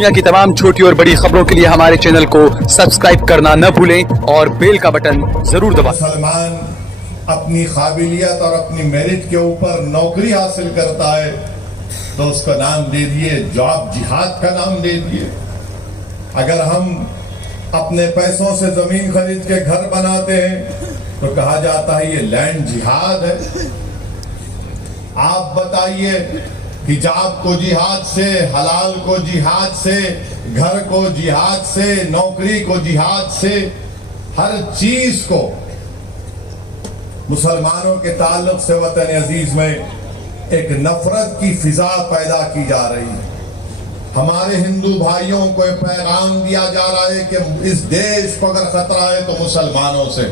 दुनिया की तमाम छोटी और बड़ी खबरों के लिए हमारे चैनल को सब्सक्राइब करना न भूलें और बेल का बटन जरूर दबाएं। मुसलमान अपनी काबिलियत और अपनी मेरिट के ऊपर नौकरी हासिल करता है तो उसका नाम दे दिए जॉब जिहाद का नाम दे दिए। अगर हम अपने पैसों से जमीन खरीद के घर बनाते हैं तो कहा जाता है ये लैंड जिहाद है। आप बताइए, हिजाब को जिहाद से, हलाल को जिहाद से, घर को जिहाद से, नौकरी को जिहाद से, हर चीज को मुसलमानों के ताल्लुक से वतन अजीज में एक नफरत की फिजा पैदा की जा रही है। हमारे हिंदू भाइयों को एक पैगाम दिया जा रहा है कि इस देश को अगर खतरा है तो मुसलमानों से।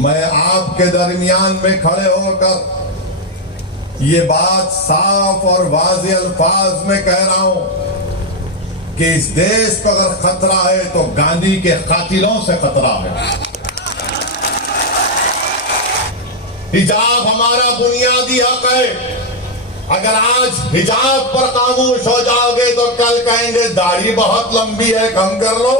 मैं आपके दरमियान में खड़े होकर ये बात साफ और वाज़ेह अल्फाज में कह रहा हूं कि इस देश को अगर खतरा है तो गांधी के कातिलों से खतरा है। हिजाब हमारा बुनियादी हक है। अगर आज हिजाब पर खामोश हो जाओगे तो कल कहेंगे दाढ़ी बहुत लंबी है, कम कर लो।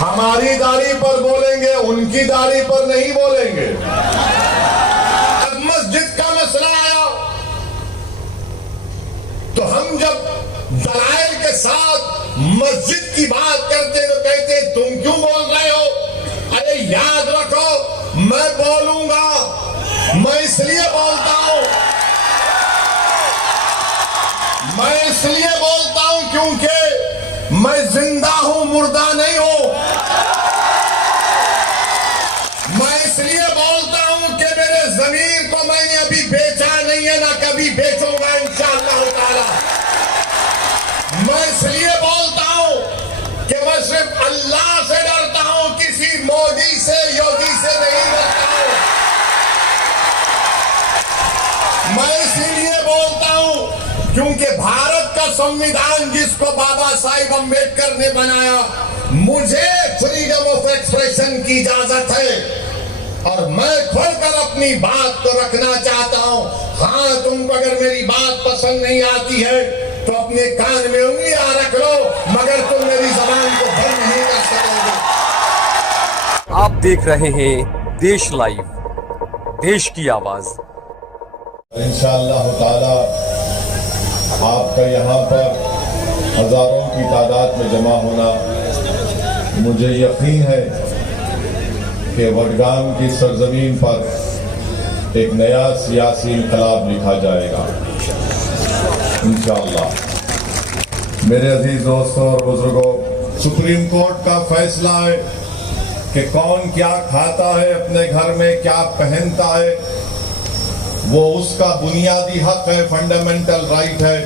हमारी दाढ़ी पर बोलेंगे, उनकी दाढ़ी पर नहीं बोलेंगे। अब मस्जिद का मसला आया तो हम जब दलाइल के साथ मस्जिद की बात करते तो कहते तुम क्यों बोल रहे हो? अरे याद रखो, मैं बोलूंगा, मैं इसलिए बोलता हूं, मैं इसलिए बोलता हूं क्योंकि मैं जिंदा हूं, मुर्दा नहीं हूं। मैं इसलिए बोलता हूं कि मेरे जमीन को मैंने अभी बेचा नहीं है, ना कभी बेचूंगा इंशाअल्लाह ताला। मैं इसलिए बोलता हूं कि मैं सिर्फ अल्लाह से डरता हूं, किसी मोदी से, योगी से नहीं डरता हूं। मैं इसीलिए बोलता हूं क्योंकि भारत का संविधान जिसको बाबा साहिब अम्बेडकर ने बनाया, मुझे फ्रीडम ऑफ एक्सप्रेशन की इजाजत है और मैं खोलकर अपनी बात को रखना चाहता हूं। हाँ, तुमको अगर मेरी बात पसंद नहीं आती है तो अपने कान में उंगलियां रख लो, मगर तुम मेरी जबान को बंद नहीं कर सकोगे। आप देख रहे हैं देश लाइव, देश की आवाज। इंशाअल्लाह ताला आपका यहाँ पर हजारों की तादाद में जमा होना, मुझे यकीन है कि वडगाम की सरजमीन पर एक नया सियासी इनकलाब लिखा जाएगा इंशाअल्लाह। मेरे अजीज दोस्तों और बुजुर्गों, सुप्रीम कोर्ट का फैसला है कि कौन क्या खाता है, अपने घर में क्या पहनता है, वो उसका बुनियादी हक है, फंडामेंटल राइट है,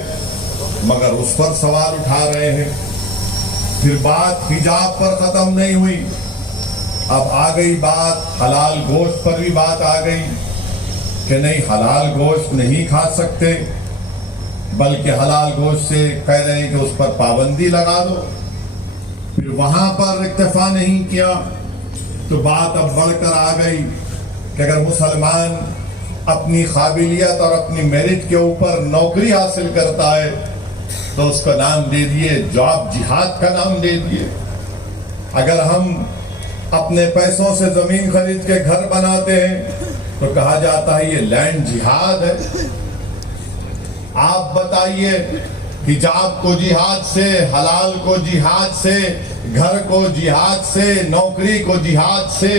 मगर उस पर सवाल उठा रहे हैं। फिर बात हिजाब पर खत्म नहीं हुई, अब आ गई बात हलाल गोश्त पर भी बात आ गई कि नहीं, हलाल गोश्त नहीं खा सकते, बल्कि हलाल गोश्त से कह रहे हैं कि उस पर पाबंदी लगा दो। फिर वहां पर इक्तफा नहीं किया तो बात अब बढ़कर आ गई कि अगर मुसलमान अपनी काबिलियत और अपनी मेरिट के ऊपर नौकरी हासिल करता है तो उसका नाम दे दिए जॉब जिहाद का नाम दे दिए। अगर हम अपने पैसों से जमीन खरीद के घर बनाते हैं तो कहा जाता है ये लैंड जिहाद है। आप बताइए, हिजाब को जिहाद से, हलाल को जिहाद से, घर को जिहाद से, नौकरी को जिहाद से,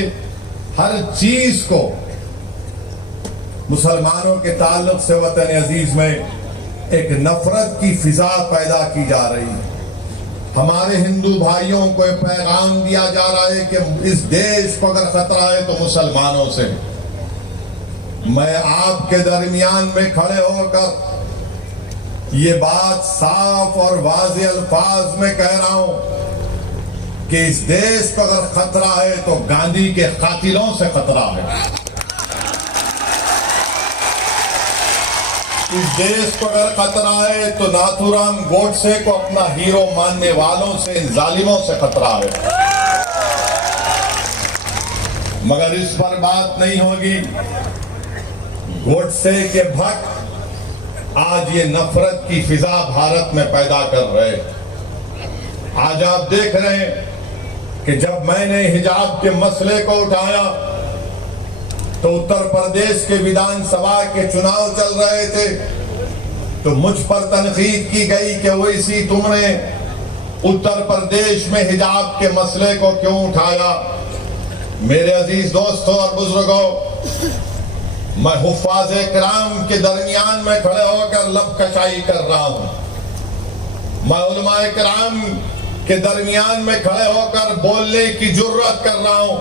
हर चीज को मुसलमानों के ताल्लुक से वतन अजीज में एक नफरत की फिजा पैदा की जा रही है। हमारे हिंदू भाइयों को एक पैगाम दिया जा रहा है कि इस देश को अगर खतरा है तो मुसलमानों से। मैं आपके दरमियान में खड़े होकर ये बात साफ और वाज़ेह अल्फाज में कह रहा हूं कि इस देश को अगर खतरा है तो गांधी के कातिलों से खतरा है। इस देश को अगर खतरा है तो नाथूराम गोडसे को अपना हीरो मानने वालों से, इन जालिमों से खतरा है। मगर इस पर बात नहीं होगी। गोडसे के भक्त आज ये नफरत की फिजा भारत में पैदा कर रहे हैं। आज आप देख रहे हैं कि जब मैंने हिजाब के मसले को उठाया तो उत्तर प्रदेश के विधानसभा के चुनाव चल रहे थे, तो मुझ पर तनकीद की गई कि वैसी तुमने उत्तर प्रदेश में हिजाब के मसले को क्यों उठाया। मेरे अजीज दोस्तों और बुजुर्गों, मैं हुफ्फाज़ किराम के दरमियान में खड़े होकर लबकशाई कर रहा हूं। मैं उलमाए किराम के दरमियान में खड़े होकर बोलने की जुर्रत कर रहा हूं।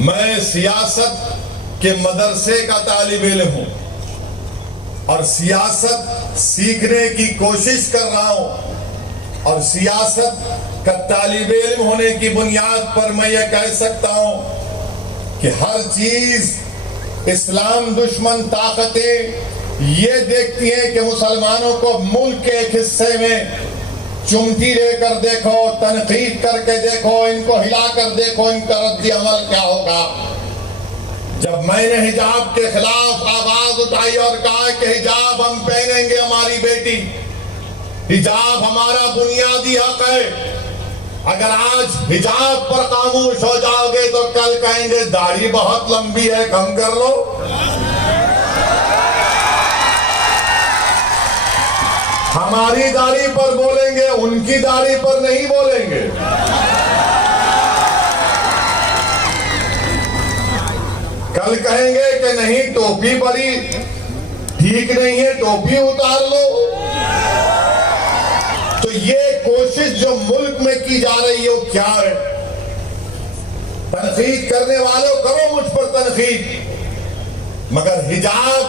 मैं सियासत के मदरसे का तालिब इल्म हूं और सियासत सीखने की कोशिश कर रहा हूं, और सियासत का तालिब इल्म होने की बुनियाद पर मैं ये कह सकता हूं कि हर चीज इस्लाम दुश्मन ताकतें ये देखती हैं कि मुसलमानों को मुल्क के एक हिस्से में चुमटी लेकर देखो, तनकीद करके देखो, इनको हिलाकर देखो, इनका रद्दी अमल क्या होगा। जब मैंने हिजाब के खिलाफ आवाज उठाई और कहा कि हिजाब हम पहनेंगे, हमारी बेटी, हिजाब हमारा बुनियादी हक है, अगर आज हिजाब पर खामोश हो जाओगे तो कल कहेंगे दाढ़ी बहुत लंबी है, कम कर लो। हमारी दाढ़ी पर बोलेंगे, उनकी दाढ़ी पर नहीं बोलेंगे। कल कहेंगे कि नहीं टोपी बड़ी ठीक नहीं है, टोपी उतार लो। तो ये कोशिश जो मुल्क में की जा रही है वो क्या है? तनकीद करने वालों करो मुझ पर तनकीद, मगर हिजाब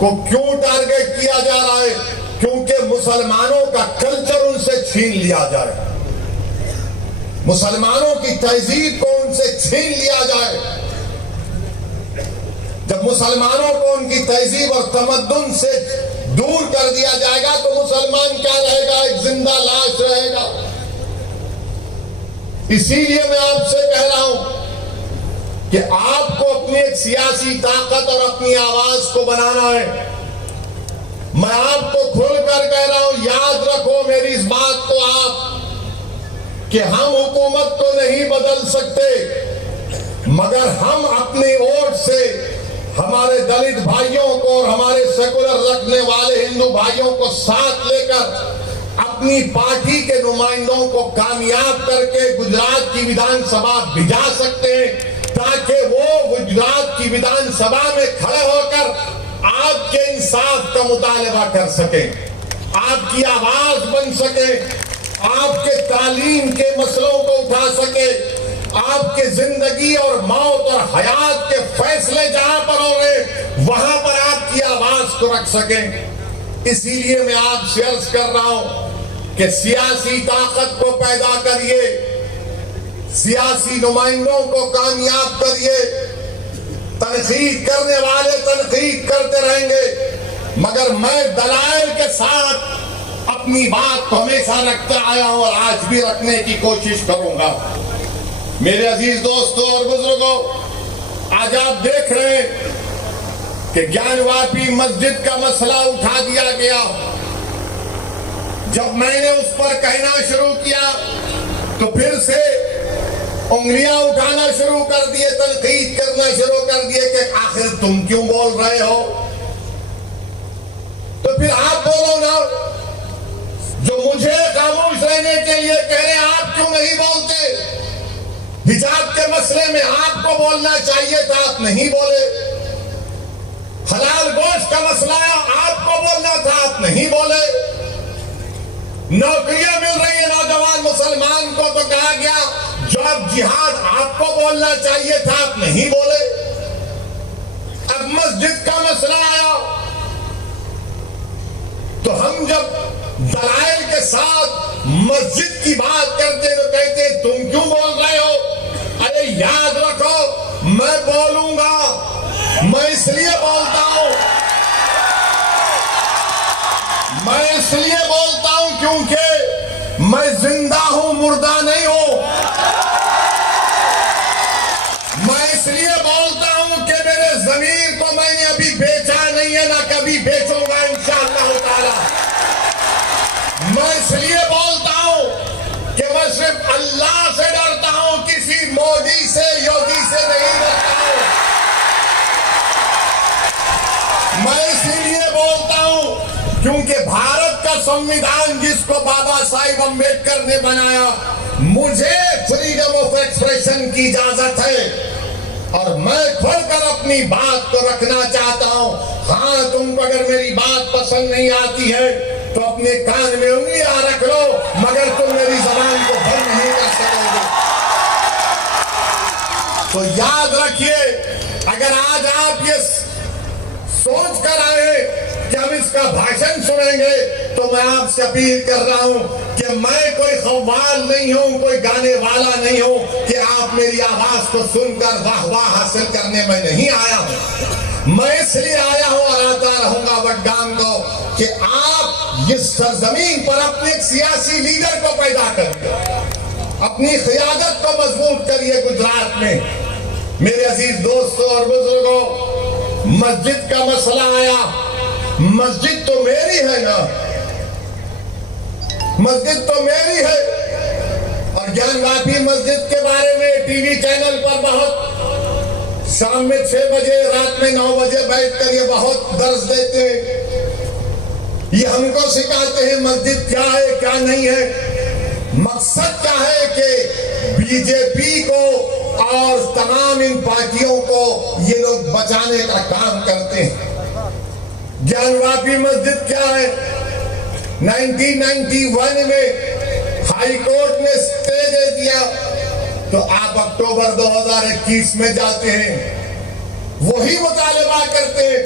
को क्यों टारगेट किया जा रहा है? क्योंकि मुसलमानों का कल्चर उनसे छीन लिया जाए, मुसलमानों की तहजीब को उनसे छीन लिया जाए। जब मुसलमानों को उनकी तहजीब और तमद्दुन से दूर कर दिया जाएगा तो मुसलमान क्या रहेगा? एक जिंदा लाश रहेगा। इसीलिए मैं आपसे कह रहा हूं कि आपको अपनी एक सियासी ताकत और अपनी आवाज को बनाना है। मैं आपको खुलकर कह रहा हूं, याद रखो मेरी इस बात को आप, कि हम हुकूमत को नहीं बदल सकते, मगर हम अपनी ओर से हमारे दलित भाइयों को और हमारे सेकुलर रखने वाले हिंदू भाइयों को साथ लेकर अपनी पार्टी के नुमाइंदों को कामयाब करके गुजरात की विधानसभा भिजा सकते हैं, ताकि वो गुजरात की विधानसभा में खड़े होकर आपके इंसाफ का मुतालबा कर सके, आपकी आवाज बन सके, आपके तालीम के मसलों को उठा सके, आपके जिंदगी और मौत और हयात के फैसले जहां पर हो रहे वहां पर आपकी आवाज को रख सकें। इसीलिए मैं आपसे अर्ज कर रहा हूं कि सियासी ताकत को पैदा करिए, सियासी नुमाइंदों को कामयाब करिए। तनकीद करने वाले तनकीद करते रहेंगे, मगर मैं दलाइल के साथ अपनी बात को हमेशा रखता आया हूं और आज भी रखने की कोशिश करूंगा। मेरे अजीज दोस्तों और बुजुर्गों, आज आप देख रहे हैं कि ज्ञानवापी मस्जिद का मसला उठा दिया गया। जब मैंने उस पर कहना शुरू किया तो फिर से उंगलियां उठाना शुरू कर दिए, तनकीद करना शुरू कर दिए कि आखिर तुम क्यों बोल रहे हो? तो फिर आप बोलो ना, जो मुझे खामोश रहने के लिए कह रहे हैं, आप क्यों नहीं बोलते? हिजाब के मसले में आपको बोलना चाहिए था, आप नहीं बोले। हलाल गोश्त का मसला आपको बोलना था, आप नहीं बोले। नौकरियां मिल रही है नौजवान मुसलमान को तो कहा गया जॉब जिहाद, आपको बोलना चाहिए था, आप नहीं बोले। अब मस्जिद का मसला आया तो हम जब दलाइल के साथ मस्जिद की बात करते तो कहते तुम क्यों बोल रहे हो? अरे याद रखो, मैं बोलूंगा, मैं इसलिए बोलता हूं, मैं इसलिए बोलता हूं क्योंकि मैं जिंदा हूं, मुर्दा नहीं हूं। मैं इसलिए बोलता हूं कि मेरे जमीन को मैंने अभी बेचा नहीं है, ना कभी बेचूंगा इंशाअल्लाह ताला। मैं इसलिए बोलता हूं कि मैं सिर्फ अल्लाह से डरता हूं, किसी मोदी से योगी से नहीं डरता हूं। मैं इसलिए बोलता हूं क्योंकि भारत का संविधान जिसको बाबा साहिब अम्बेडकर ने बनाया, मुझे फ्रीडम ऑफ एक्सप्रेशन की इजाजत है और मैं खुलकर अपनी बात को रखना चाहता हूं। हाँ, तुमको अगर मेरी बात पसंद नहीं आती है तो अपने कान में उंगलियां रख लो, मगर तुम मेरी जबान को बंद नहीं कर सकोगे। तो याद रखिए, अगर आज आप ये सोच कर आए कि हम इसका भाषण सुनेंगे, तो मैं आपसे अपील कर रहा हूं कि मैं कोई कव्वाल नहीं हूं, कोई गाने वाला नहीं हूं कि आप मेरी आवाज को सुनकर वाह हासिल करने में नहीं आया हूं। मैं इसलिए आया हूं और आता रहूंगा वडगाम को कि आप इस सरजमीन पर अपने सियासी लीडर को पैदा करिए, अपनी क़यादत को मजबूत करिए। गुजरात में मेरे अजीज दोस्तों और बुजुर्गों, मस्जिद का मसला आया। मस्जिद तो मेरी है ना, मस्जिद तो मेरी है। और ज्ञानवापी मस्जिद के बारे में टीवी चैनल पर बहुत शाम में 6 बजे, रात में 9 बजे बैठकर ये बहुत दर्ज देते हैं। ये हमको सिखाते हैं मस्जिद क्या है क्या नहीं है। मकसद क्या है कि बीजेपी को और तमाम इन पार्टियों को ये लोग बचाने का काम करते हैं। ज्ञानवापी मस्जिद क्या है? 1991 में हाई कोर्ट ने स्टे दे दिया, तो आप अक्टूबर 2021 में जाते हैं, वही मुतालबा करते हैं।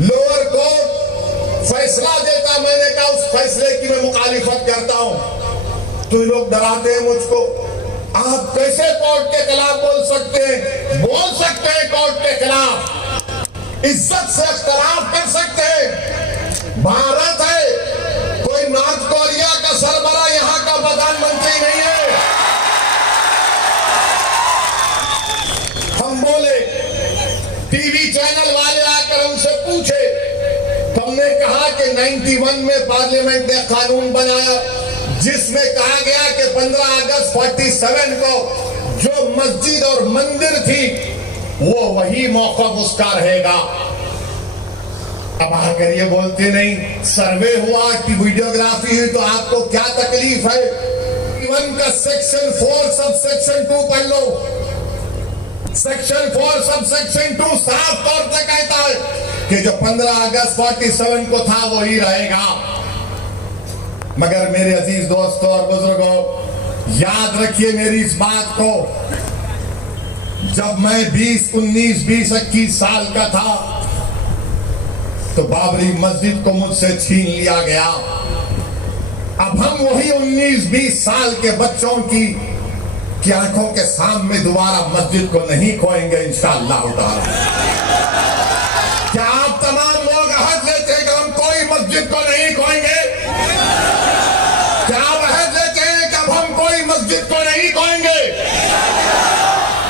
लोअर कोर्ट फैसला देता, मैंने कहा उस फैसले की मैं मुखालिफत करता हूं, तो लोग डराते हैं मुझको। आप कैसे कोर्ट के खिलाफ बोल सकते हैं? बोल सकते हैं कोर्ट के खिलाफ, इज्जत से इख्तलाफ कर सकते हैं। भारत है, कोई नॉर्थ कोरिया का सरबरा यहां का प्रधानमंत्री नहीं है। हम बोले, टीवी चैनल वाले आकर हमसे पूछे, तुमने कहा कि 91 में पार्लियामेंट ने कानून बनाया जिसमें कहा गया कि 15 अगस्त 47 को जो मस्जिद और मंदिर थी वो वही मौक़िफ़ उसका रहेगा। अब आकर ये बोलते नहीं, सर्वे हुआ कि वीडियोग्राफी हुई तो आपको क्या तकलीफ है? 1 का सेक्शन 4 सब सेक्शन 2 पढ़ लो। सेक्शन 4 सब सेक्शन 2 साफ तौर पर कहता है कि जो 15 अगस्त 47 को था वही रहेगा। मगर मेरे अजीज दोस्तों और बुजुर्गों, याद रखिए मेरी इस बात को, जब मैं 20, 19, 20, 21 साल का था तो बाबरी मस्जिद को मुझसे छीन लिया गया। अब हम वही 19, 20 साल के बच्चों की आंखों के सामने दोबारा मस्जिद को नहीं खोएंगे इंशाअल्लाह ताला। क्या आप तमाम लोग अहद लेते हैं कि हम कोई मस्जिद को नहीं खोएंगे? क्या आप अहद लेते हैं कि अब हम कोई मस्जिद को नहीं खोएंगे?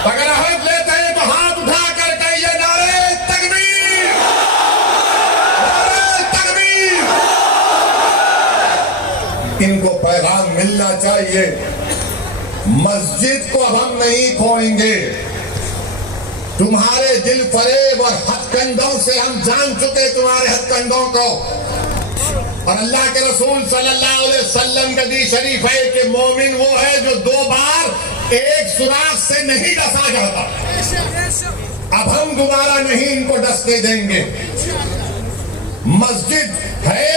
अगर अहद लेते हैं तो हाथ उठा कर कहिए नारे तकबीर, नारे तकबीर। इनको पैगाम मिलना चाहिए, मस्जिद को अब हम नहीं खोएंगे। तुम्हारे दिल फरेब और हथकंडों से हम जान चुके तुम्हारे हथकंडों को। और अल्लाह के रसूल सल्लल्लाहु अलैहि वसल्लम का हदीस शरीफ है कि मोमिन वो है जो 2 बार एक सुराख से नहीं डसा जाता। अब हम दोबारा नहीं इनको डसने देंगे। मस्जिद है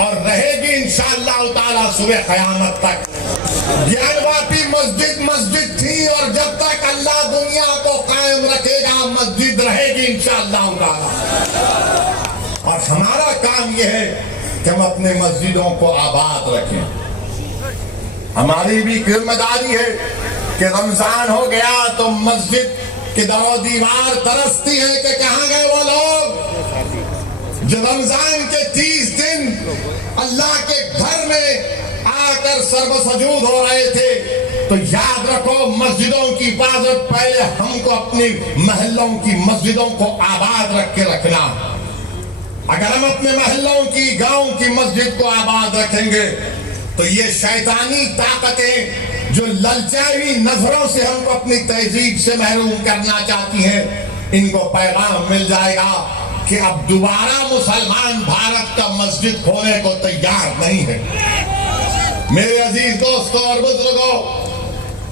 और रहेगी इंशाअल्लाह ताला सुबह क़यामत तक। ज्ञानवापी मस्जिद थी और जब तक अल्लाह दुनिया को कायम रखेगा मस्जिद रहेगी इंशाअल्लाह ताला। और हमारा काम यह है कि हम अपने मस्जिदों को आबाद रखें। हमारी भी जिम्मेदारी है कि रमजान हो गया तो मस्जिद की दरो दीवार तरसती है कि कहां गए वो लोग जो रमजान के 30 दिन अल्लाह के घर में आकर सर्वसजूद हो रहे थे। तो याद रखो, मस्जिदों की हिफाजत पहले हमको अपनी महल्लों की मस्जिदों को आबाद रख के रखना। अगर हम अपने महल्लों की, गांव की मस्जिद को आबाद रखेंगे तो ये शैतानी ताकतें जो ललचाई नजरों से हमको अपनी तहजीब से महरूम करना चाहती हैं, इनको पैगाम मिल जाएगा कि अब दोबारा मुसलमान भारत का मस्जिद खोलने को तैयार नहीं है। मेरे अजीज दोस्तों और बुजुर्गों,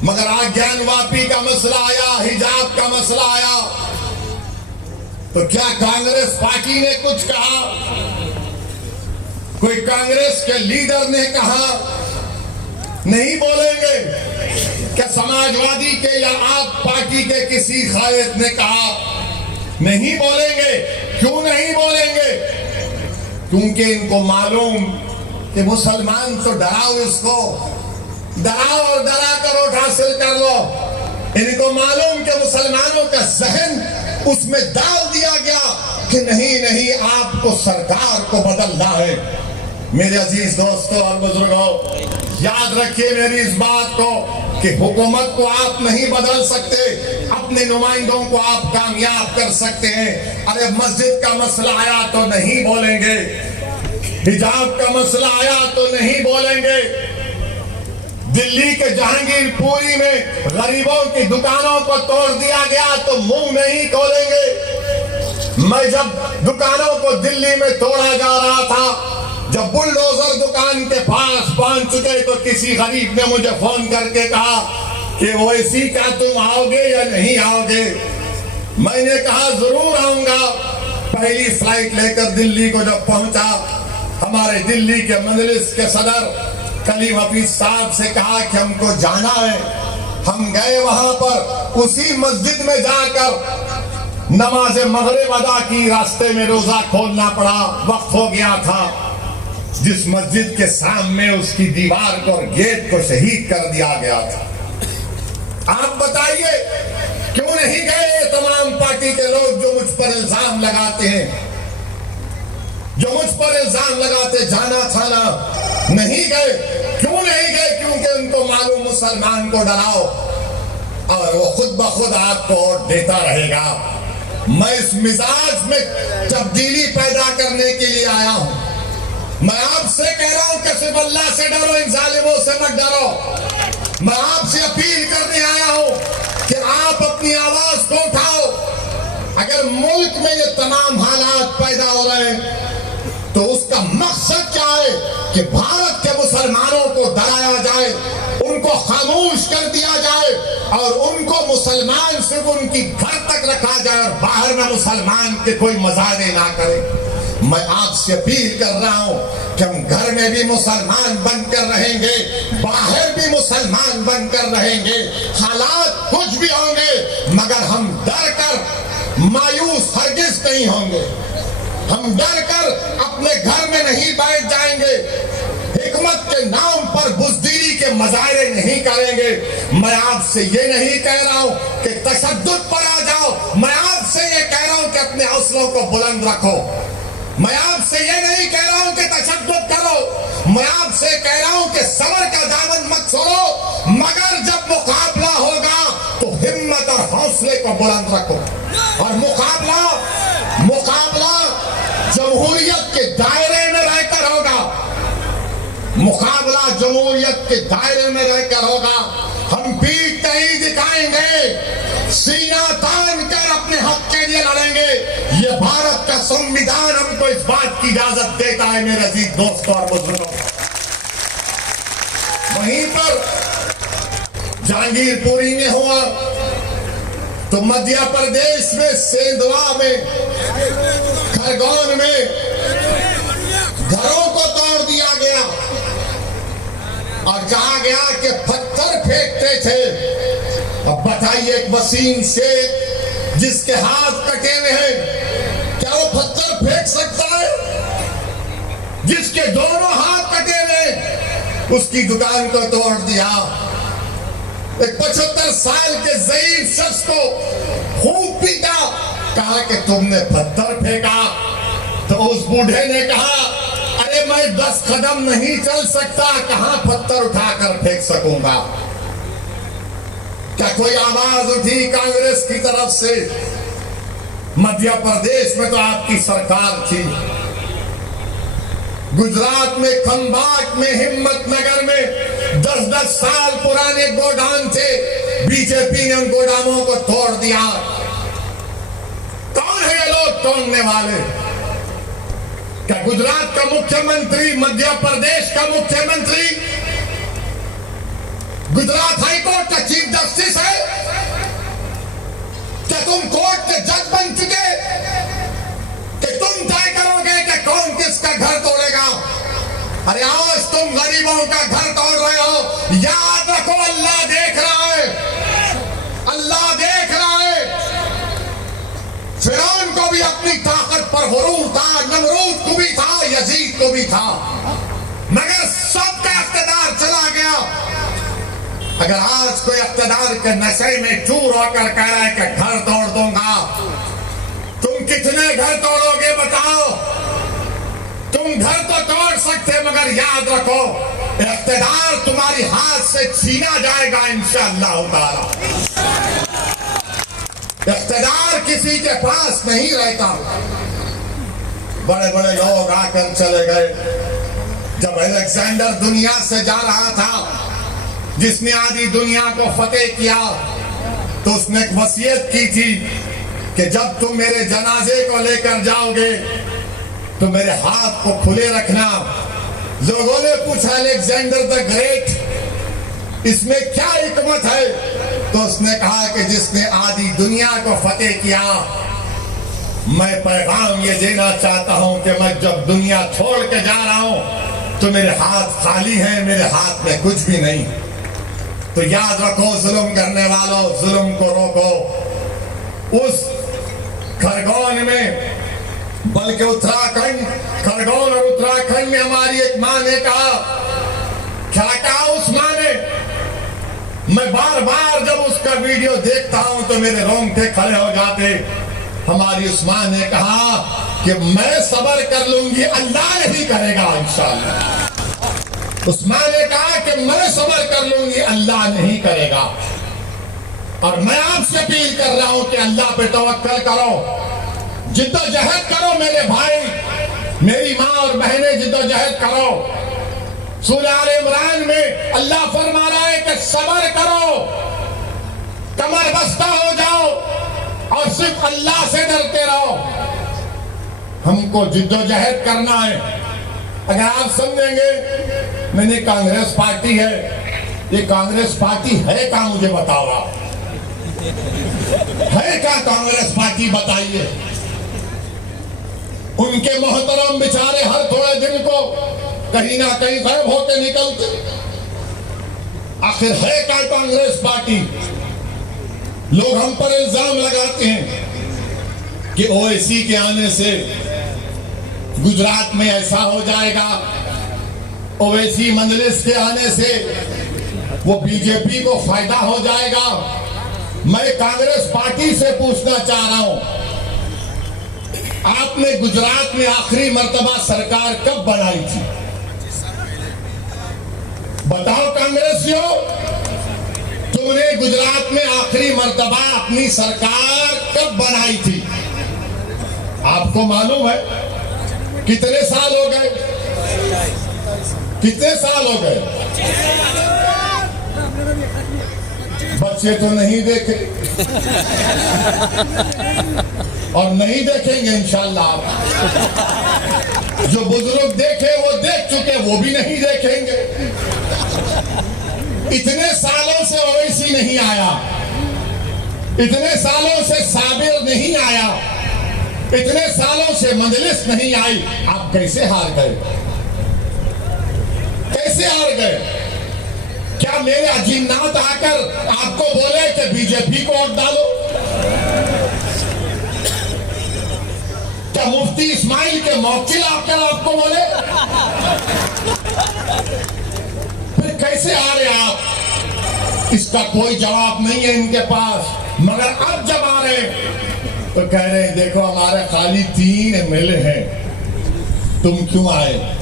मगर आज ज्ञानवापी का मसला आया, हिजाब का मसला आया, तो क्या कांग्रेस पार्टी ने कुछ कहा? कोई कांग्रेस के लीडर ने कहा? नहीं बोलेंगे। क्या समाजवादी के या आप पार्टी के किसी कायद ने कहा? नहीं बोलेंगे। क्यों नहीं बोलेंगे? क्योंकि इनको मालूम कि मुसलमान तो डराओ, इसको डराओ और डरा कर वोट हासिल कर लो। इनको मालूम कि मुसलमानों का जहन उसमें डाल दिया गया कि नहीं नहीं, आपको सरकार को बदलना है। मेरे अजीज दोस्तों और बुजुर्गों, याद रखिए मेरी इस बात को कि हुकूमत को आप नहीं बदल सकते, अपने नुमाइंदों को आप कामयाब कर सकते हैं। अरे मस्जिद का मसला आया तो नहीं बोलेंगे, हिजाब का मसला आया तो नहीं बोलेंगे, दिल्ली के जहांगीरपुरी में गरीबों की दुकानों को तोड़ दिया गया तो मुंह नहीं खोलेंगे। मैं जब दुकानों को दिल्ली में तोड़ा जा रहा था, जब बुलडोजर दुकान के पास पहुंच चुके तो किसी गरीब ने मुझे फोन करके कहा कि वैसी क्या तुम आओगे या नहीं आओगे? मैंने कहा जरूर आऊंगा। पहली फ्लाइट लेकर दिल्ली को जब पहुंचा, हमारे दिल्ली के मजलिस के सदर कलीम हफीज साहब से कहा कि हमको जाना है। हम गए वहां पर, उसी मस्जिद में जाकर नमाज मगरिब अदा की, रास्ते में रोजा खोलना पड़ा, वक्त हो गया था। जिस मस्जिद के सामने उसकी दीवार को और गेट को शहीद कर दिया गया था। आप बताइए क्यों नहीं गए ये तमाम पार्टी के लोग जो मुझ पर इल्जाम लगाते हैं, जो मुझ पर इल्जाम लगाते जाना था ना, नहीं गए। क्यों नहीं गए? क्योंकि उनको मालूम मुसलमान को डराओ और वो खुद ब खुद आपको वोट देता रहेगा। मैं इस मिजाज में तब्दीली पैदा करने के लिए आया हूं। मैं आपसे कह रहा हूं कि सिर्फ अल्लाह से डरो, इन जालिमों से मत डरो। मैं आपसे अपील करने आया हूं कि आप अपनी आवाज को उठाओ। अगर मुल्क में ये तमाम हालात पैदा हो रहे हैं तो उसका मकसद क्या है कि भारत के मुसलमानों को डराया जाए, उनको खामोश कर दिया जाए और उनको मुसलमान सिर्फ उनकी घर तक रखा जाए और बाहर में मुसलमान के कोई मजारे ना करे। मैं आपसे अपील कर रहा हूं कि हम घर में भी मुसलमान बनकर रहेंगे, बाहर भी मुसलमान बनकर रहेंगे। हालात कुछ भी होंगे मगर हम डर कर मायूस हरगिज नहीं होंगे। हम डर कर अपने घर में नहीं बैठ जाएंगे। हिकमत के नाम पर बुज़दिली के मजारे नहीं करेंगे। मैं आपसे ये नहीं कह रहा हूं कि तशद्दुद पर आ जाओ। मैं आपसे ये कह रहा हूं कि अपने हौसलों को बुलंद रखो। मैं आपसे ये नहीं कह रहा हूं कि तशद्दुद करो। मैं आपसे कह रहा हूं कि सब्र का दामन मत छोड़ो, मगर जब मुकाबला होगा तो हिम्मत और हौसले को बुलंद रखो। और मुकाबला जमहूरियत के दायरे में रहकर होगा। मुकाबला जमहूरियत के दायरे में रहकर होगा। हम पीठ नहीं दिखाएंगे, सीना तान कर अपने हक के लिए लड़ेंगे। ये भारत का संविधान हमको इस बात की इजाजत देता है मेरे अजीज दोस्तों और बुजुर्गों। वहीं पर जहांगीरपुरी में हुआ तो मध्य प्रदेश में सेंधवा में, खरगोन में घरों को तोड़ दिया गया और कहा गया कि पत्थर फेंकते थे। अब बताइए, एक वसीम शेख जिसके हाथ कटे हुए हैं, क्या वो पत्थर फेंक सकता है? जिसके दोनों हाथ कटे हुए, उसकी दुकान को तोड़ दिया। एक 75 साल के ज़ईफ शख्स को खूब पीटा, कहा कि तुमने पत्थर फेंका। तो उस बूढ़े ने कहा, अरे मैं 10 कदम नहीं चल सकता, कहां पत्थर उठाकर फेंक सकूंगा। क्या कोई आवाज उठी कांग्रेस की तरफ से? मध्य प्रदेश में तो आपकी सरकार थी, गुजरात में खंभात में हिम्मतनगर में 10-10 साल पुराने गोडाउन थे, बीजेपी ने उन गोदामों को तोड़ दिया। कौन है ये लोग तोड़ने वाले? क्या गुजरात का मुख्यमंत्री, मध्य प्रदेश का मुख्यमंत्री, गुजरात हाईकोर्ट का चीफ जस्टिस है? क्या तुम कोर्ट के जज बन चुके कि तुम तय करोगे कि कौन किसका घर तोड़ेगा? अरे आज तुम गरीबों का घर तोड़ रहे हो, याद रखो अल्लाह देख रहा है, अल्लाह देख रहा है। फिरौन को भी अपनी ताकत पर गुरूर था, नमरूद को भी था, यजीद को भी था, मगर सबका इख्तिदार चला गया। अगर आज कोई इख्तिदार के नशे में चूर होकर कह रहा है कि घर तोड़ दूंगा, तुम कितने घर तोड़ोगे बताओ? तुम घर तो तोड़ सकते, मगर याद रखो इख्तिदार तुम्हारी हाथ से छीना जाएगा इंशाअल्लाह ताला। इख्तिदार किसी के पास नहीं रहता। बड़े बड़े लोग आकर चले गए। जब अलेक्जेंडर दुनिया से जा रहा था, जिसने आधी दुनिया को फतेह किया, तो उसने एक वसीयत की थी कि जब तुम मेरे जनाजे को लेकर जाओगे तो मेरे हाथ को खुले रखना। लोगों ने पूछा अलेक्जेंडर द ग्रेट, इसमें क्या हिकमत है? तो उसने कहा कि जिसने आधी दुनिया को फतेह किया, मैं पैगाम ये देना चाहता हूं कि मैं जब दुनिया छोड़ के जा रहा हूं तो मेरे हाथ खाली हैं, मेरे हाथ में कुछ भी नहीं। तो याद रखो, जुल्म करने वालों, जुल्म को रोको। उस खरगोन में, बल्कि उत्तराखंड, खरगोन और उत्तराखंड में हमारी एक मां ने कहा, क्या कहा उस मां ने? मैं बार बार जब उसका वीडियो देखता हूं तो मेरे रोंगटे खड़े हो जाते। हमारी उस मां ने कहा कि मैं सब्र कर लूंगी, अल्लाह नहीं करेगा इंशाअल्लाह। उस मां ने कहा कि मैं सब्र कर लूंगी, अल्लाह नहीं करेगा। और मैं आपसे अपील कर रहा हूं कि अल्लाह पे तवक्कल करो, जिद्दोजहद करो मेरे भाई, मेरी मां और बहनें, जिद्दोजहद करो। सूरह आल इमरान में अल्लाह फरमा रहा है कि सब्र करो, कमर बस्ता हो जाओ और सिर्फ अल्लाह से डरते रहो। हमको जिद्दोजहद करना है। अगर आप समझेंगे मैंने कांग्रेस पार्टी है, ये कांग्रेस पार्टी है क्या? मुझे बताओ आप, है क्या कांग्रेस पार्टी? बताइए। उनके मोहतरम बेचारे हर थोड़े दिन को कहीं ना कहीं गायब होके निकलते। आखिर है क्या कांग्रेस पार्टी? लोग हम पर इल्जाम लगाते हैं कि ओवैसी के आने से गुजरात में ऐसा हो जाएगा, ओवैसी मजलिस के आने से वो बीजेपी को फायदा हो जाएगा। मैं कांग्रेस पार्टी से पूछना चाह रहा हूं, आपने गुजरात में आखिरी मर्तबा सरकार कब बनाई थी? बताओ कांग्रेसियों, तुमने गुजरात में आखिरी मर्तबा अपनी सरकार कब बनाई थी? आपको मालूम है? कितने साल हो गए? कितने साल हो गए? बच्चे तो नहीं देखे और नहीं देखेंगे इंशाल्लाह। जो बुजुर्ग देखे वो देख चुके, वो भी नहीं देखेंगे। इतने सालों से ओवैसी नहीं आया, इतने सालों से साबिर नहीं आया, इतने सालों से मजलिस नहीं आई। आप कैसे हार गए? कैसे हार गए? क्या मेरे अजीनात आकर आपको बोले कि बीजेपी को वोट डालो? क्या मुफ्ती इस्माइल के मौकिल आकर आपको बोले? फिर कैसे हारे आप? इसका कोई जवाब नहीं है इनके पास। मगर अब जब आ रहे तो कह रहे हैं देखो हमारे खाली 3 एमएलए हैं, तुम क्यों आए?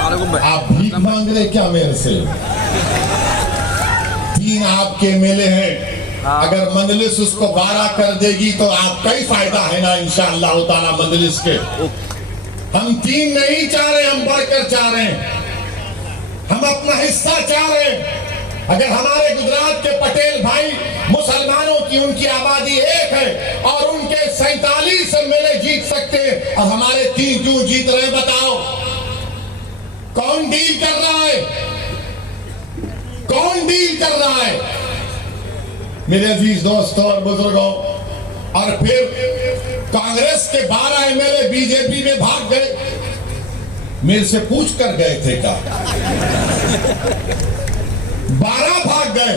आप भीख मांग रहे क्या मेरे से? 3 आपके एमएलए हैं, अगर मजलिस उसको 12 कर देगी तो आपका ही फायदा है ना इंशाअल्लाह ताला मजलिस के। हम 3 नहीं चाह रहे, हम बढ़कर चाह रहे हैं, हम अपना हिस्सा चाह रहे हैं। अगर हमारे गुजरात के पटेल भाई मुसलमानों की उनकी आबादी 1 है और उनके 47 एमएलए जीत सकते हैं और हमारे 3 क्यों जीत रहे हैं? बताओ कौन डील कर रहा है? कौन डील कर रहा है? मेरे अजीज दोस्तों और बुजुर्गों, और फिर कांग्रेस के 12 एमएलए बीजेपी में भाग गए। मेरे से पूछ कर गए थे क्या? 12 भाग गए।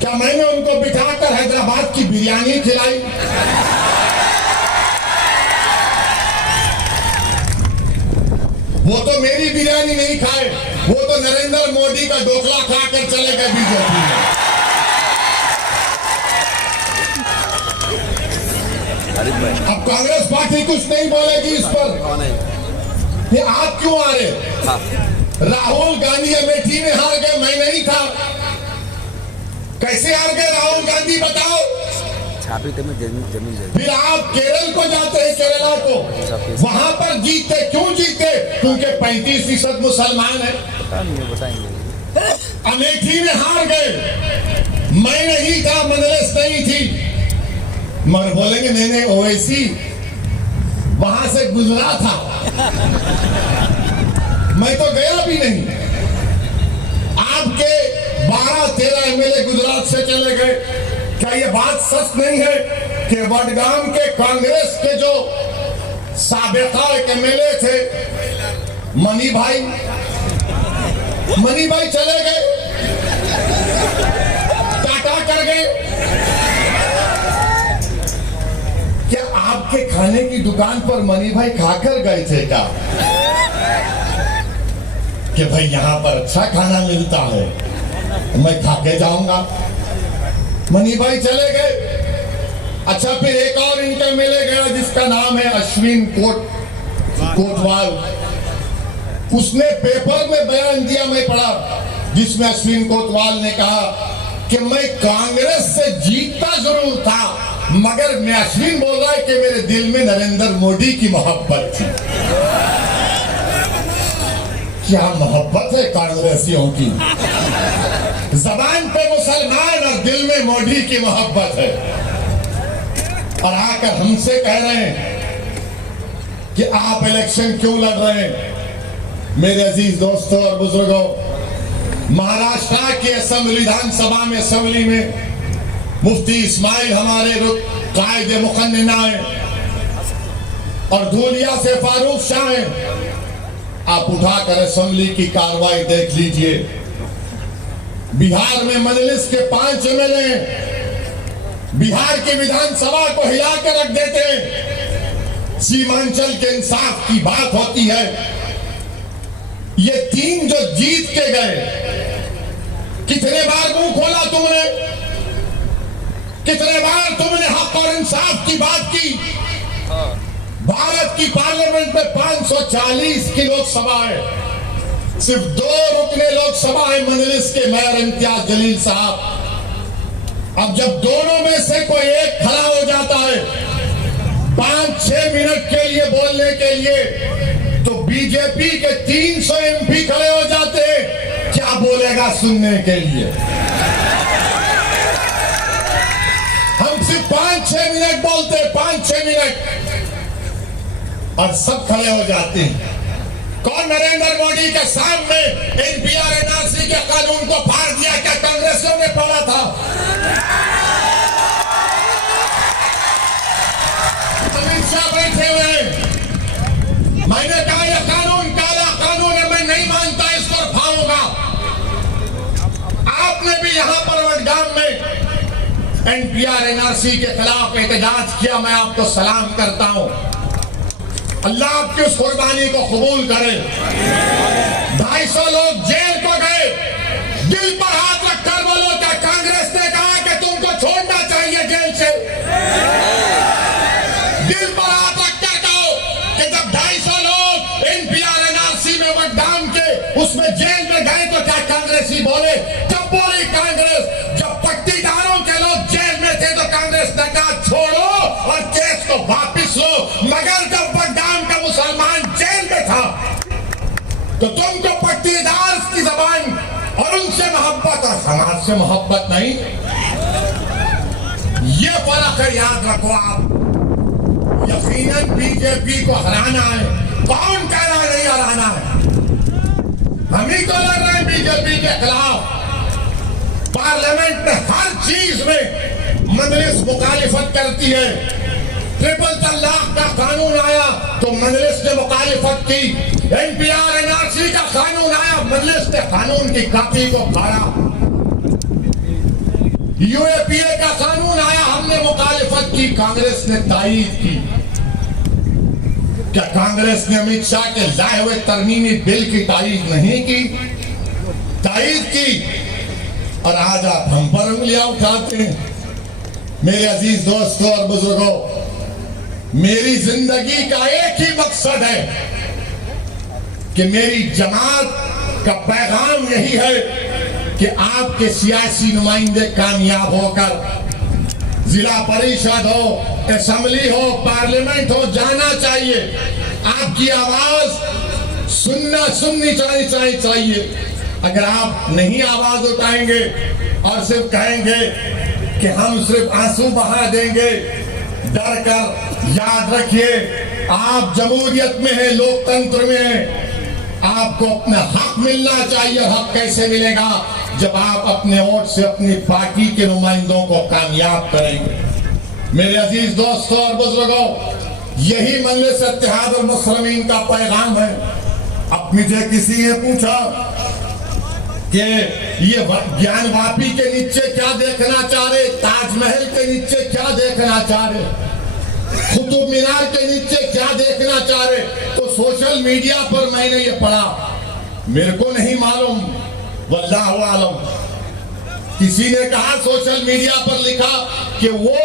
क्या मैंने उनको बिठाकर हैदराबाद की बिरयानी खिलाई? वो तो मेरी बिरयानी नहीं खाए, वो तो नरेंद्र मोदी का ढोकला खाकर चले गए बीजेपी में। अब कांग्रेस पार्टी कुछ नहीं बोलेगी इस पर। ये आप क्यों आ रहे? राहुल गांधी अमेठी में हार गए, मैं नहीं था। कैसे हार गए राहुल गांधी बताओ? फिर आप केरल को जाते हैं, केरला को, वहां पर जीते। क्यों जीते? क्योंकि 35% मुसलमान है। अमेठी में हार गए, मैं नहीं था, मजलिस नहीं थी। मगर बोलेंगे नहीं ओवैसी वहां से गुजरा था, मैं तो गया भी नहीं। आपके 12-13 एमएलए गुजरात से चले गए। क्या ये बात सच नहीं है कि वडगाम के कांग्रेस के जो साबिका एमएलए थे मनी भाई चले गए, टाटा कर गए? क्या आपके खाने की दुकान पर मनी भाई खाकर गए थे क्या? कि भाई यहां पर अच्छा खाना मिलता है, मैं खा के जाऊंगा। मनी भाई चले गए। अच्छा, फिर एक और इनका मिले गया जिसका नाम है अश्विन कोटवाल। उसने पेपर में बयान दिया, मैं पढ़ा, जिसमें अश्विन कोटवाल ने कहा कि मैं कांग्रेस से जीतता जरूर था, मगर मैं अश्विन बोल रहा है कि मेरे दिल में नरेंद्र मोदी की मोहब्बत थी। क्या मोहब्बत है कांग्रेसियों की? जबान पे मुसलमान और दिल में मोदी की मोहब्बत है। और आकर हमसे कह रहे हैं कि आप इलेक्शन क्यों लड़ रहे हैं? मेरे अजीज दोस्तों और बुजुर्गों, महाराष्ट्र के विधानसभा में असेंबली में मुफ्ती इस्माइल हमारे कायदे मुकन्निना है और धूलिया से फारूक शाह है। आप उठाकर असेंबली की कार्रवाई देख लीजिए। बिहार में मजलिस के 5 एमएलए हैं, बिहार की विधानसभा को हिलाकर रख देते हैं। सीमांचल के इंसाफ की बात होती है। ये 3 जो जीत के गए, कितने बार मुंह खोला तुमने? कितने बार तुमने हक और इंसाफ की बात की? भारत की पार्लियामेंट में 540 की लोकसभा है, सिर्फ 2 रुकने लोकसभा है मजलिस के मेयर इम्तियाज जलील साहब। अब जब दोनों में से कोई एक खड़ा हो जाता है 5-6 मिनट के लिए बोलने के लिए, तो बीजेपी के 300 एमपी खड़े हो जाते हैं। क्या बोलेगा सुनने के लिए? हम सिर्फ 5-6 मिनट बोलते, 5-6 मिनट, और सब खड़े हो जाते हैं। कौन नरेंद्र मोदी के सामने एनपीआर एनआरसी के कानून को फाड़ दिया? क्या कांग्रेसियों ने पढ़ा था? अमित शाह बैठे हुए हैं। मैंने कहा यह कानून काला कानून है, मैं नहीं मानता, इसको फाड़ूंगा। आपने भी यहां पर वडगाम में एनपीआर एनआरसी के खिलाफ एहतजाज किया, मैं आपको सलाम करता हूं। अल्लाह आपकी उस कुर्बानी को कबूल करे। 250 लोग जेल को गए। दिल पर हाथ रखकर बोलो, क्या कांग्रेस ने कहा कि तुमको छोड़ना चाहिए जेल से? दिल पर हाथ रखकर कहो कि जब 250 लोग एनपीआर एनआरसी में वडगाम के उसमें जेल में गए तो क्या कांग्रेसी बोले तो तुमको पट्टीदार की जबान और उनसे मोहब्बत और समाज से मोहब्बत नहीं। ये फर्क है, याद रखो आप। यकीनन बीजेपी को हराना है। कौन कह रहा है नहीं हराना है? हम ही तो लड़ रहे हैं बीजेपी के खिलाफ। पार्लियामेंट में हर चीज में मजलिस मुखालिफत करती है। ट्रिपल तलाक का कानून आया तो मजलिस ने मुखालिफत की। NPR NRC का कानून आया, मजलिस ने कानून की कॉपी को फाड़ा। UAPA का कानून आया, हमने मुखालिफत की, कांग्रेस ने तायीद की। क्या कांग्रेस ने अमित शाह के लाए हुए तरमीमी बिल की तायीद नहीं की? तायीद की। और आज आप हम पर उंगलियां उठाते हैं। मेरे अजीज दोस्तों और बुजुर्गों, मेरी जिंदगी का एक ही मकसद है कि मेरी जमात का पैगाम यही है कि आपके सियासी नुमाइंदे कामयाब होकर जिला परिषद हो, असेंबली हो, पार्लियामेंट हो, जाना चाहिए। आपकी आवाज सुननी चाहिए। अगर आप नहीं आवाज उठाएंगे और सिर्फ कहेंगे कि हम सिर्फ आंसू बहा देंगे, डर कर, याद रखिए आप जमहूरियत में हैं, लोकतंत्र में हैं। आपको अपना हक मिलना चाहिए। हक कैसे मिलेगा? जब आप अपने वोट से अपनी पार्टी के नुमाइंदों को कामयाब करेंगे। मेरे अजीज दोस्तों और बुजुर्गों, यही मजलिस इत्तेहाद और मुस्लिमीन का पैगाम है। अब मुझे किसी ने पूछा कि ये ज्ञानवापी के नीचे क्या देखना चाह रहे, ताजमहल के नीचे क्या देखना चाह रहे, कुतुब मीनार के नीचे क्या देखना चाह रहे, तो सोशल मीडिया पर मैंने ये पढ़ा, मेरे को नहीं मालूम, वल्लाहु आलम। किसी ने कहा सोशल मीडिया पर लिखा कि वो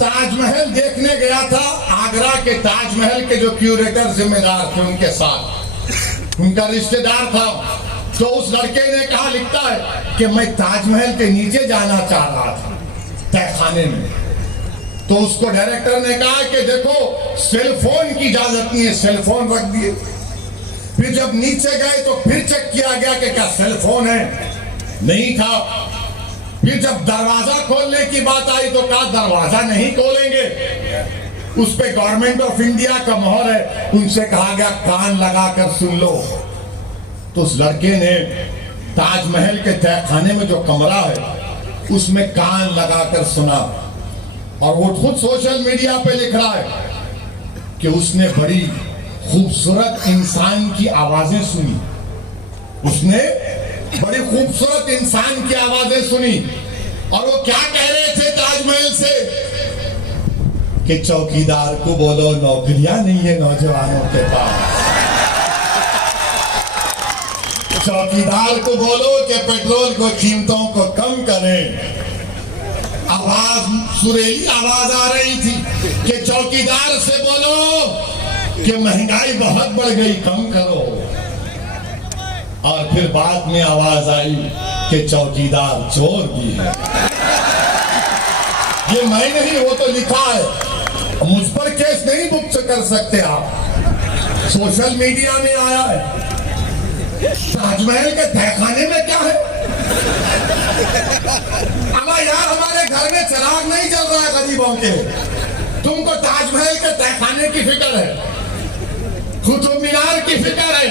ताजमहल देखने गया था, आगरा के ताजमहल के जो क्यूरेटर जिम्मेदार थे उनके साथ, उनका रिश्तेदार था। तो उस लड़के ने कहा, लिखता है कि मैं ताजमहल के नीचे जाना चाह रहा था, तहखाने में। तो उसको डायरेक्टर ने कहा कि देखो सेल फोन की इजाजत नहीं है, सेल फोन रख दिए। फिर जब नीचे गए तो फिर चेक किया गया कि क्या सेल फोन है, नहीं था। फिर जब दरवाजा खोलने की बात आई तो कहा दरवाजा नहीं खोलेंगे, उस पे गवर्नमेंट ऑफ इंडिया का मोहर है। उनसे कहा गया कान लगाकर सुन लो। तो उस लड़के ने ताजमहल के तहखाने में जो कमरा है उसमें कान लगाकर सुना, और वो खुद सोशल मीडिया पे लिख रहा है कि उसने बड़ी खूबसूरत इंसान की आवाजें सुनी। उसने बड़ी खूबसूरत इंसान की आवाजें सुनी, और वो क्या कह रहे थे ताजमहल से कि चौकीदार को बोलो नौकरियां नहीं है नौजवानों के पास, चौकीदार को बोलो कि पेट्रोल को कीमतों को कम करें। आवाज सुरीली आवाज आ रही थी कि चौकीदार से बोलो कि महंगाई बहुत बढ़ गई, कम करो। और फिर बाद में आवाज आई कि चौकीदार चोर भी है। ये मैं नहीं, वो तो लिखा है। मुझ पर केस नहीं बुक कर सकते आप, सोशल मीडिया में आया है। ताजमहल के तहखाने में क्या है? अबा यार, हमारे घर में चिराग नहीं जल रहा है गरीबों के, तुमको ताजमहल के तहखाने की फिक्र है, कुतुब मीनार की फिक्र है,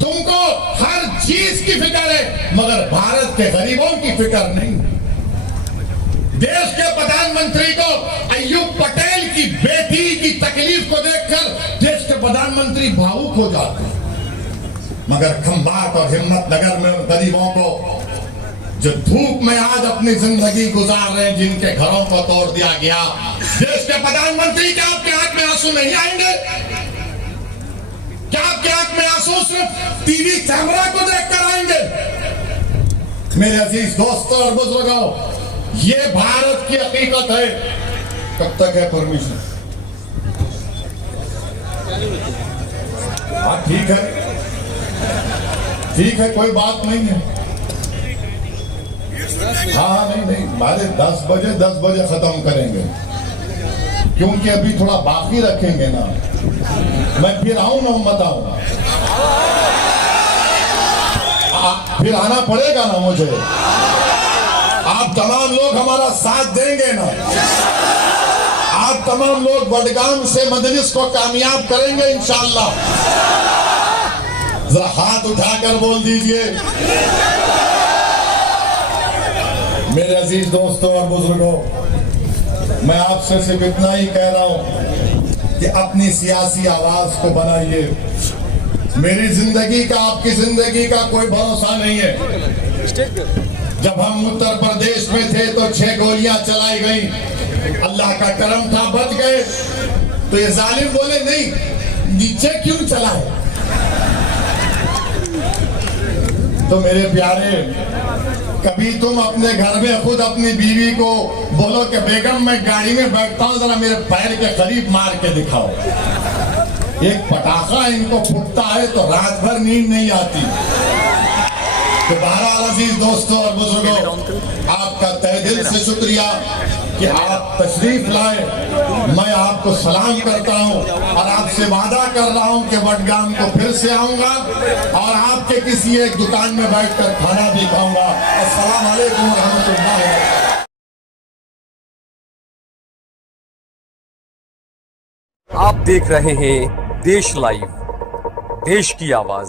तुमको हर चीज की फिक्र है, मगर भारत के गरीबों की फिक्र नहीं। देश के प्रधानमंत्री को अय्यूब पटेल की बेटी की तकलीफ को देखकर देश के प्रधानमंत्री भावुक हो जाते हैं, मगर खंभात और हिम्मतनगर में उन गरीबों को जो धूप में आज अपनी जिंदगी गुजार रहे हैं, जिनके घरों को तोड़ दिया गया, देश के प्रधानमंत्री क्या आपके आंख में आंसू नहीं आएंगे? क्या आपके आंख में आंसू सिर्फ टीवी कैमरा को देखकर आएंगे? मेरे अजीज दोस्तों और बुजुर्गों, ये भारत की हकीकत है। कब तक है परमिशन? हाँ ठीक है, ठीक है, कोई बात नहीं है। हाँ नहीं, हमारे 10 बजे खत्म करेंगे। क्योंकि अभी थोड़ा बाकी रखेंगे ना, मैं फिर आऊं ना बताऊं, फिर आना पड़ेगा ना मुझे। आप तमाम लोग हमारा साथ देंगे ना, आप तमाम लोग वडगाम से मजलिस को कामयाब करेंगे इंशाअल्लाह। जरा हाथ उठाकर बोल दीजिए। मेरे अजीज दोस्तों और बुजुर्गों, मैं आपसे सिर्फ इतना ही कह रहा हूं कि अपनी सियासी आवाज को बनाइए। मेरी जिंदगी का आपकी जिंदगी का कोई भरोसा नहीं है। जब हम उत्तर प्रदेश में थे तो 6 गोलियां चलाई गई, अल्लाह का करम था बच गए। तो ये जालिम बोले नहीं, नीचे क्यों चलाए? तो मेरे प्यारे, कभी तुम अपने घर में खुद अपनी बीवी को बोलो कि बेगम मैं गाड़ी में बैठता हूं, जरा मेरे पैर के करीब मार के दिखाओ। एक पटाखा इनको फूटता है तो रात भर नींद नहीं आती। तो बहरहाल अजीज दोस्तों और बुजुर्गों, आपका तहे दिल से शुक्रिया कि आप तशरीफ लाए। मैं आपको सलाम करता हूं और आपसे वादा कर रहा हूं कि वडगाम को फिर से आऊंगा और आपके किसी एक दुकान में बैठकर खाना भी खाऊंगा। अस्सलाम वालेकुम व रहमतुल्लाहि व बरकातहू। आप देख रहे हैं देश लाइव, देश की आवाज।